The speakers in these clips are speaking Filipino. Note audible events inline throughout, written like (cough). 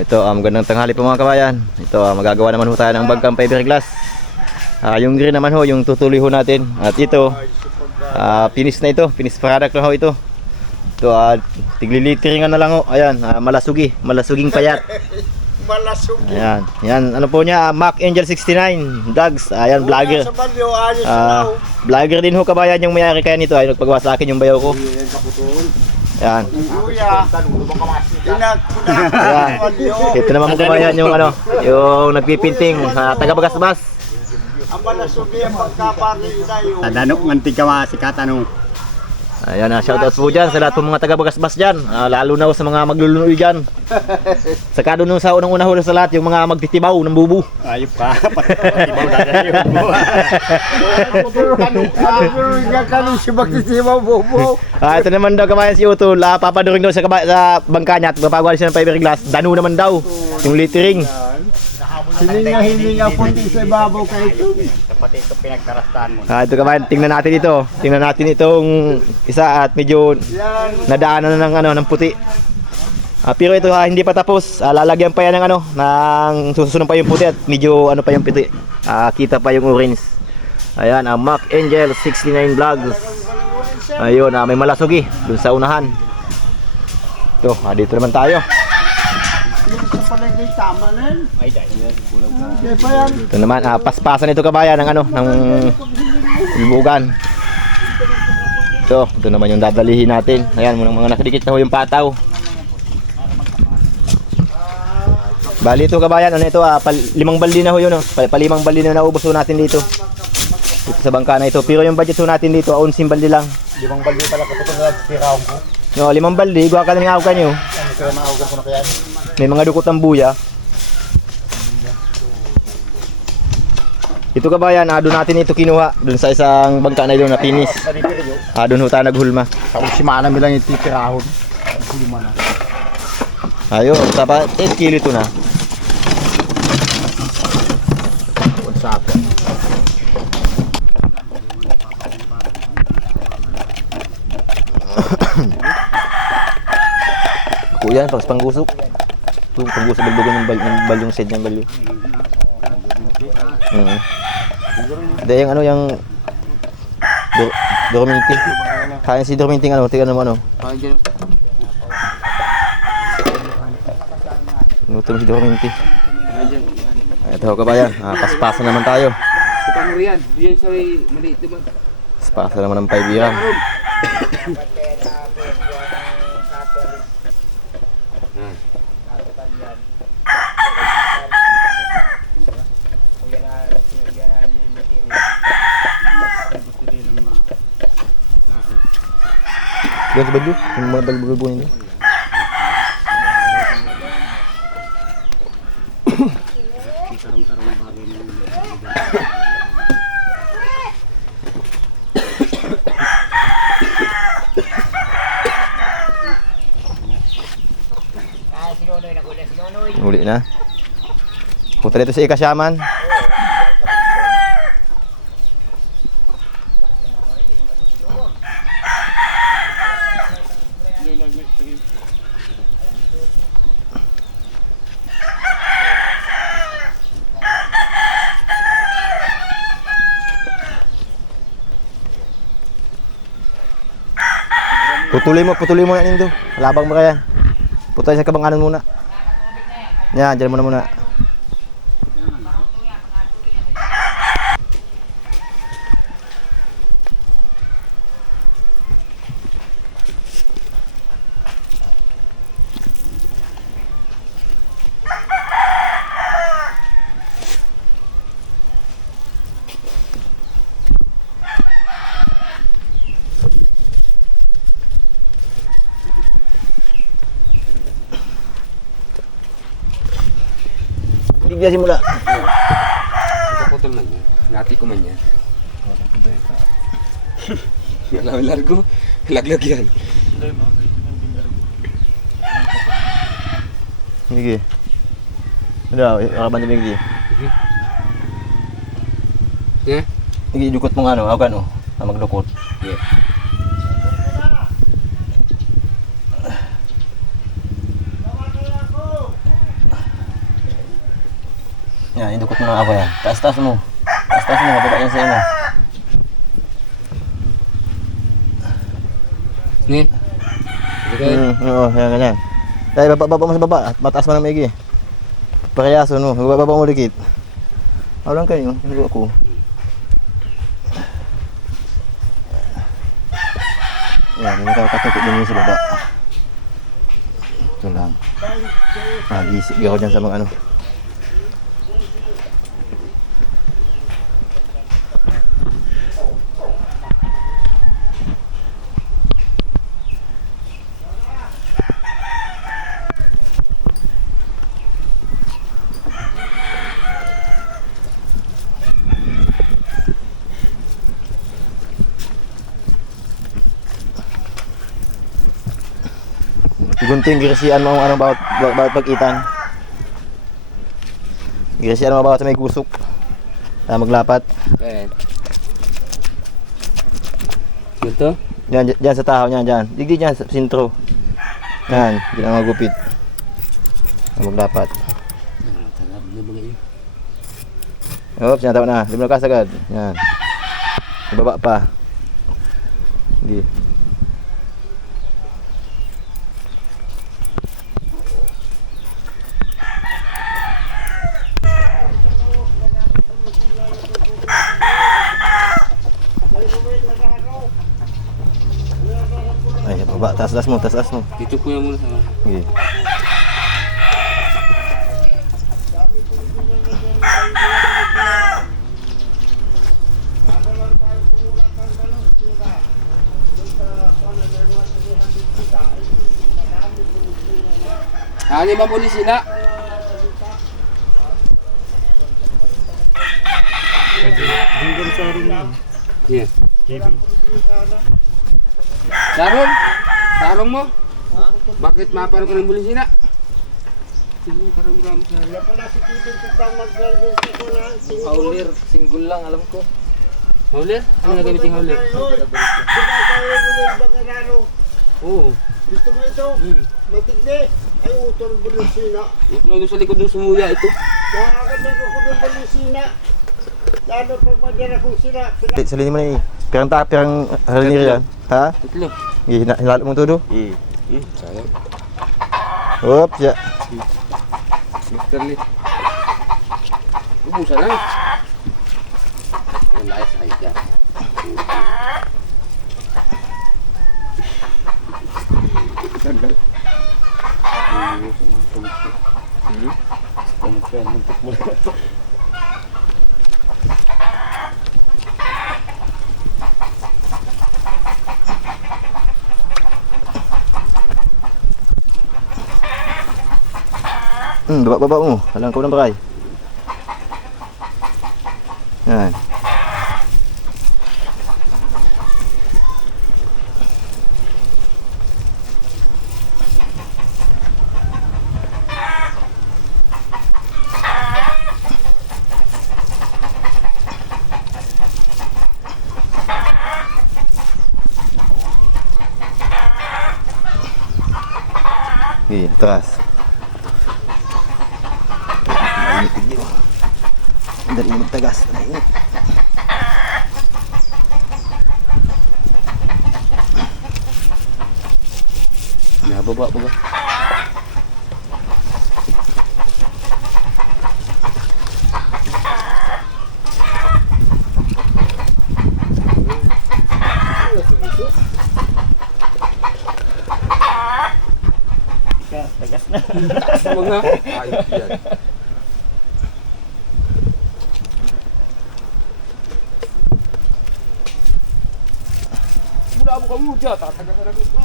Ito, um, magandang tanghali po mga kabayan. Ito, ah, magagawa naman ho tayo ng bagkang fiberglass. Ah, yung green naman ho, yung tutuloy ho natin. At ito, ah, finish na ito. Finish product na ho ito. Ito, uh, tigliliteringan na lang ho. Ayan, ah, malasugi. Malasuging payat. (laughs) Malasog. Ayan. Yan, ano po niya, ah, Mac Angel 69. Dogs. Ayan, vlogger. Sa balyo, ayos Ah, vlogger din ho kabayan yung may-ari kaya nito. Ay, nagpagawa sa akin yung bayaw ko. Ayan. Kuya, Ayan. Ito naman mo kabayan yung ano, yung nagpipinting sa taga Bagasbas. Ang malasog yung pagkaparin sa'yo. Tadanok man ti kawa si katanong. Ayan na, shoutout po dyan sa lahat ng mga taga Bagasbas dyan. Ah, lalo na sa mga maglulunoy dyan. (laughs) Saka doon sa unang-una ho sa lahat, yung mga magtitibaw ng bubu. Ayop pa. (laughs) Ibaw na kayo. Ano nga kanin si Bakisimaw (laughs) Bobo? Ah, ito naman daw kabayan si Utol, papaduring daw sa, sa bangka niya at papagawa siya ng fiberglass. Danu naman daw, yung littering. Hininga-hininga puti sa ibabaw kay ito. Pati ito pinagkarastaan mo. Ah, ito kabayan, tingnan natin ito. Tingnan natin itong isa at medyo nadaanan na ng ano ng puti. Ah, pero ito ah, hindi pa tapos. Ah, lalagyan pa yan ng ano ng susunod pa yung puti at medyo ano pa yung puti. Ah, kita pa yung orange. Ayan, ah, Mac Angel 69 Vlogs. Ayun, ah, may malasugi dun sa unahan. Ito, ah, dito naman tayo. Palagay tama na yan. Ay, dahil. Kaya pa yan. Ito naman, ah, paspasan ito kabayan ng ano, ng ibugan. Ito, ito naman yung dadalihin natin. Ayan, mga, mga nakadikit na ho yung pataw. Bali ito kabayan, ano ito, ah, pal, limang baldi na ho yun, oh. Pal, palimang baldi na naubos ho natin dito. Dito sa bangka na ito. Pero yung budget ho natin dito, ah, unsim baldi lang. Limang baldi pala ito na tiraw ko. No, limang baldi, gawa ka lang nga kanyo. Kaya maawagan ko na kaya? May mga dukot ng buya. Ito kabayan, ah, doon natin ito kinuha. Doon sa isang bangka na doon na pinis. Ah, doon ho tayo naghulma. Sa usimana mi lang yung titirahon. Lima na. Ayun, tapa, 10 kilo ito na. (coughs) Unsaka. Kuya, pag panggusok. Ito, panggusok baldugan ng, bal ng balyong side ng balyo. Oo. Hindi, yung ano, yung... Do Dorminti. Kaya si Dorminti, ano, tingnan mo ano. Luto mo si Dorminti. Ito kabayan, ah, paspasan naman tayo. Tukang mo riyan. Diyan sa maliit diba? Paspasan naman ng paibiran. Diyan sa balyo, yung mga balbo niyo. Uli na. Punta dito si Ikasyaman. Putulin mo, putulin mo na nindo. Labang mo kaya. Putulin sa kabanganan muna. Yan, dyan mo na muna. Bigyan simula. Kaputol man yan. Ngati ko man yan. Alam largo. Laglag yan. Sige. Ano, kakaban din Sige. Yeah? Sige, dukot mo nga ano, agan oh. Na magdukot. Yeah. Yan, idukot mo nga ako yan. Taas-taas mo. Taas-taas mo, mababa yan sa imo. Ni. Okay. Hmm, oo, yan, ganyan. Dahil baba, baba mo sa baba, at mataas mo ng maigi. Parehaso, no? Baba, baba mo likit. Ako lang kayo, hindi ako. Yan, hindi ka katukot din yun sa baba. Ito lang. Mag-isip ako dyan sa mga ano. Gunting, girasian mo ang ano bawat, bawat, pag-itan. Girasian mo bawat may gusok. Na maglapat. Ayan. Ganito? Yan, dyan, sa tahaw niyan, dyan. Digdi dyan sa sintro. Yan, dyan ang magupit. Na maglapat. Talab na yun. Oops, yan, tama na. Lima na kasagad. Yan. Ibaba pa. Hindi. Ay, baba. Taas-taas mo, taas-taas mo. Dito po yan muna sa Sige. Ano ba po ni sila? Yeah. Sarong mo? Bakit maparong ka ng bulisina? Sige, parang marami sa Haulir, single lang alam ko. Howler? Ano nga gamit yung howler? Oo. Gusto mo ito? Hmm. Matigde. Ay, utol bulusina. Ito lang doon sa likod ng sumuya ito. Nakakaganda ko ng bulusina. Tik pag ni sila. Sila naman eh. Pirang. Ha? Tatlo. Sige, hinalo mo todo. Hmm. Hmm, sana. Oops, ya. Mr. Lee. Ubusan lang. Wala sa idea. Sandal. Hmm. Kamusta? Kamusta? Alang ko ng bakay. Yan. Sige, taas. Dali magtagas. Mainit. Nababa pa ba? Mga ayos yan. Mula mo ka muna, tataga ka na gusto.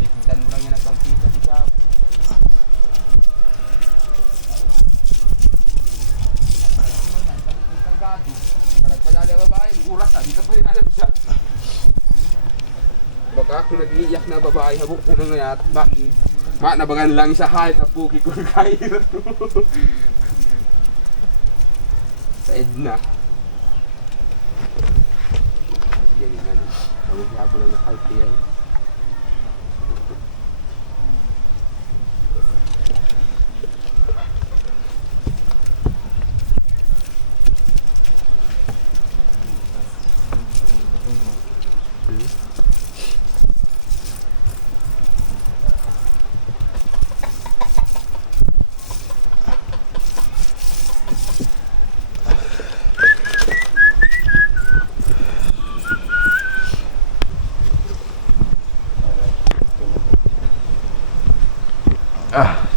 Tikitan mo lang yan ang pangkita di sa Nagpadali ang babae, uras na, di ka pa rin alam siya. Baka ako nag-iiyak na babae, habok ko na ngayon, ma, ma, nabangan lang sa height, na puki ko kayo. (laughs) sa Edna. ganyan. Ano? Ang habo lang ng kalti yan.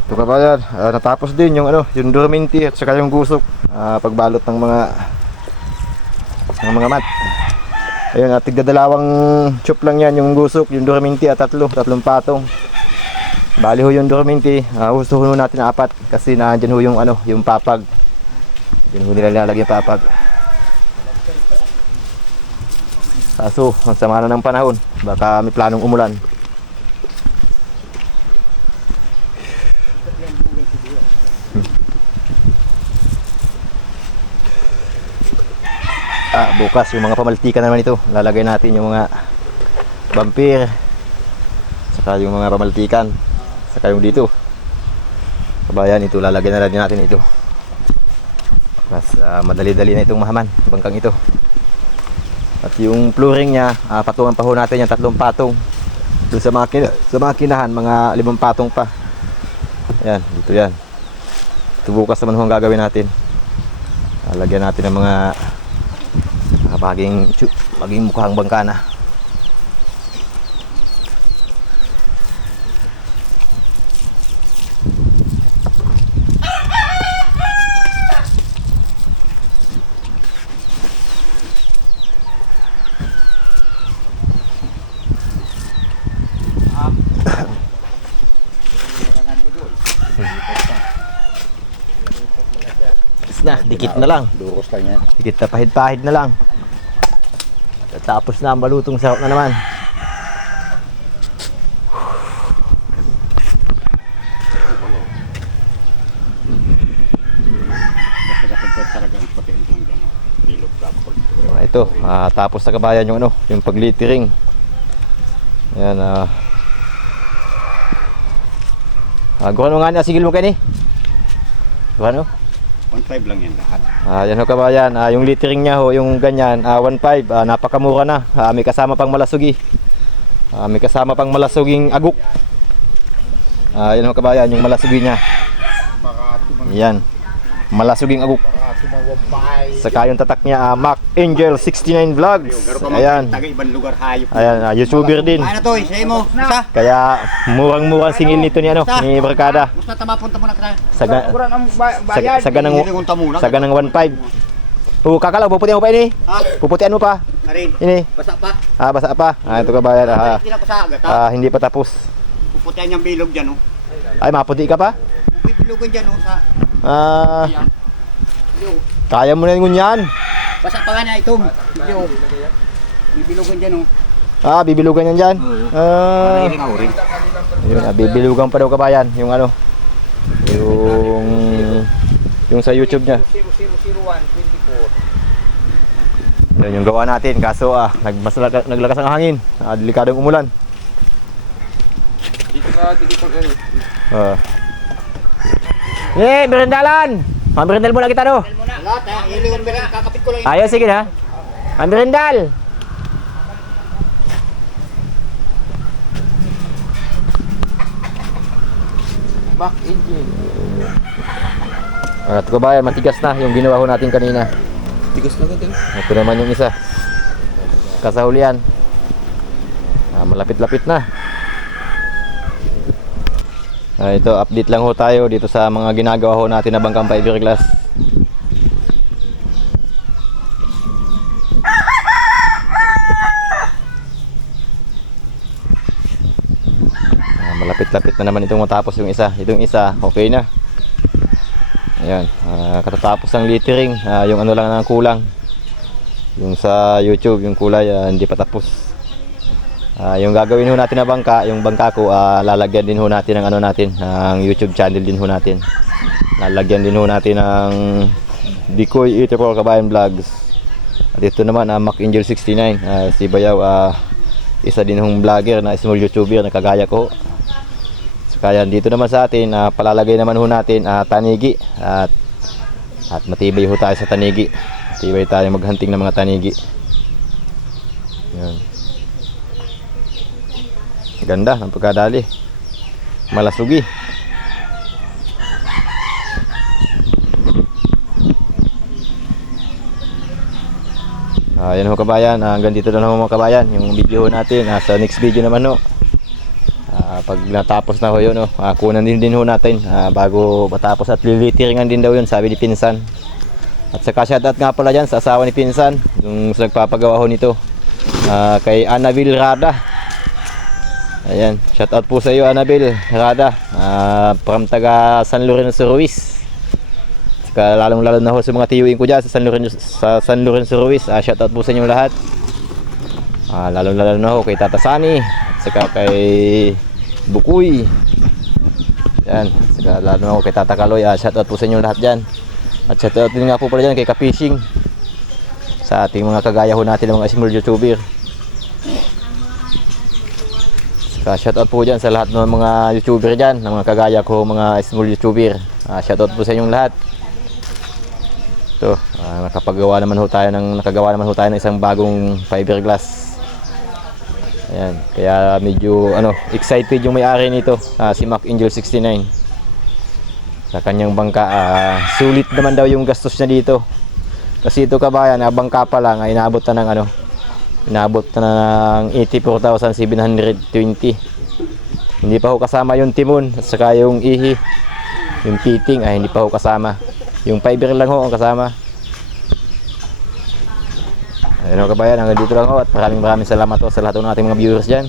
Ito ka ba yan? Ah, natapos din yung ano, yung dorminti at saka yung gusok. Ah, pagbalot ng mga ng mga mat. Ayun, at tigda dalawang chop lang yan yung gusok, yung dorminti at tatlo, tatlong patong. Bali ho yung dorminti, uh, gusto ho natin na apat kasi nandiyan ho yung ano, yung papag. Diyan ho nila nilalagay yung papag. Kaso, ang sama na ng panahon, baka may planong umulan. Bukas yung mga pamaltikan naman ito. Lalagay natin yung mga vampir. Saka yung mga pamaltikan. Saka yung dito. Kabayan ito, lalagay na natin ito. Mas ah, madali-dali na itong mahaman, bangkang ito. At yung flooring niya, ah, patungan pa ho natin yung tatlong patong. Doon sa makina, sa makinahan, mga limang patong pa. Yan, dito yan. Ito bukas naman ho ang gagawin natin. Lalagyan natin ng mga maging maging mukhang bangka na. Na, dikit na lang. Duros lang yan. Dikit na pahid-pahid na lang. Tapos na ang balutong sarap na naman. Ito, ah, tapos na kabayan yung ano, yung paglitering. Ayan, ah. Ah, gawin mo nga niya, sigil mo kayo ni. Gawin mo? 1.5 lang yan lahat. Ah, yan ho kabayan, ah, yung littering niya ho, yung ganyan, ah, 1.5, ah, napakamura na. Ah, may kasama pang malasugi. Ah, may kasama pang malasuging aguk. Ah, yan ho kabayan, yung malasugi niya. Yan. Malasuging aguk. Saka yung tatak niya, ah, Mac Angel 69 Vlogs. Ayan. Ibang lugar hayop. Ayan, ah, YouTuber din. Ano to, isay mo. Sa? Kaya murang-murang singil nito ni ano, ni Barkada. Sa sa, bayad. sa ganang sa ganang 1.5. Oo, kakalaw, puputihan mo pa ini. Ha? Puputihan mo pa. Karin, Ini. basa pa. Ah, basa pa. Ah, ito ka ba? Ah, Hindi sa ah, hindi pa tapos. Puputihan yung bilog dyan oh. Ay, maputi ka pa? Pipilugan dyan oh sa... Ah, kaya mo na yun yan. Basa pa nga na itong. Yo. Bibilugan dyan oh. Ah, bibilugan yan dyan. Ah, yun, ah, bibilugan pa daw kabayan. Yung ano, yung, yung sa YouTube niya. 000124. Yun yung gawa natin. Kaso ah, nagmas, naglakas ang hangin. Ah, delikadong umulan. Dito ka, dito ka. Ah. Eh, berendalan! Ang berendal muna kita no. Iliwan mo rin. Kakapit ko lang. Ayos, sige na. Ang berendal! Back engine. At kabayan, matigas na yung ginawa ho natin kanina. Tigas na agad yan. Ito naman yung isa. Kasahulian. Ah, malapit-lapit na. Ah, ito, update lang ho tayo dito sa mga ginagawa ho natin na bangkang fiberglass. Ah, malapit-lapit na naman itong matapos yung isa. Itong isa, okay na. Ayan, ah, katatapos ng littering, ah, yung ano lang ang kulang. Yung sa YouTube, yung kulay ah, hindi pa tapos. Ah, yung gagawin ho natin na bangka, yung bangka ko, ah, lalagyan din ho natin ng ano natin, ng YouTube channel din ho natin. Lalagyan din ho natin ng Decoy 84 Kabayan Vlogs. At ito naman, uh, Mac Angel 69. Ah, si Bayaw, ah, isa din hong vlogger na small YouTuber na kagaya ko. So, kaya dito naman sa atin, ah, palalagay naman ho natin ah, tanigi at at matibay ho tayo sa tanigi. Matibay tayo maghunting ng mga tanigi. Yan. Ganda ng pagkadali. Malasugi. Ah, yan ho kabayan, Ah, hanggang dito na lang ho mga kabayan yung video ho natin. Ah, sa next video naman ho. Ah, pag natapos na ho yun, oh, ah, kunan din din ho natin ah, bago matapos at lilitiringan din daw yun, sabi ni Pinsan. At saka shoutout nga pala dyan sa asawa ni Pinsan, yung sa nagpapagawa ho nito. Ah, kay Annabel Rada. Ayan, shoutout po sa iyo Annabel Rada. Ah, from taga San Lorenzo Ruiz. Saka lalong lalo na ho sa mga tiyuin ko dyan sa San Lorenzo, sa San Lorenzo Ruiz. Ah, shoutout po sa inyo lahat. Ah, lalong lalo na ho kay Tata Sani. At saka kay Bukuy. Yan. Saka lalo na ho kay Tata Kaloy. Ah, shoutout po sa inyo lahat dyan. At shoutout din nga po pala dyan kay Kapishing. Sa ating mga kagaya ho natin ng mga small YouTuber. Saka shoutout po dyan sa lahat ng mga YouTuber dyan. Ng mga kagaya ko mga small YouTuber. Ah, shoutout po sa inyong lahat. Ito, ah, nakapagawa naman ho tayo ng nakagawa naman ho tayo ng isang bagong fiberglass. Ayan, kaya medyo ano, excited yung may-ari nito, ah, si Mac Angel 69. Sa kanyang bangka, ah, sulit naman daw yung gastos niya dito. Kasi ito kabayan, ah, bangka pa lang, ay inaabot na ng ano, inaabot na ng 84,720. Hindi pa ho kasama yung timon at saka yung ihi. Yung fitting ay hindi pa ho kasama. Yung fiber lang ho ang kasama. Ayun ho kabayan, hanggang dito lang ho at maraming maraming salamat ho sa lahat ng ating mga viewers dyan.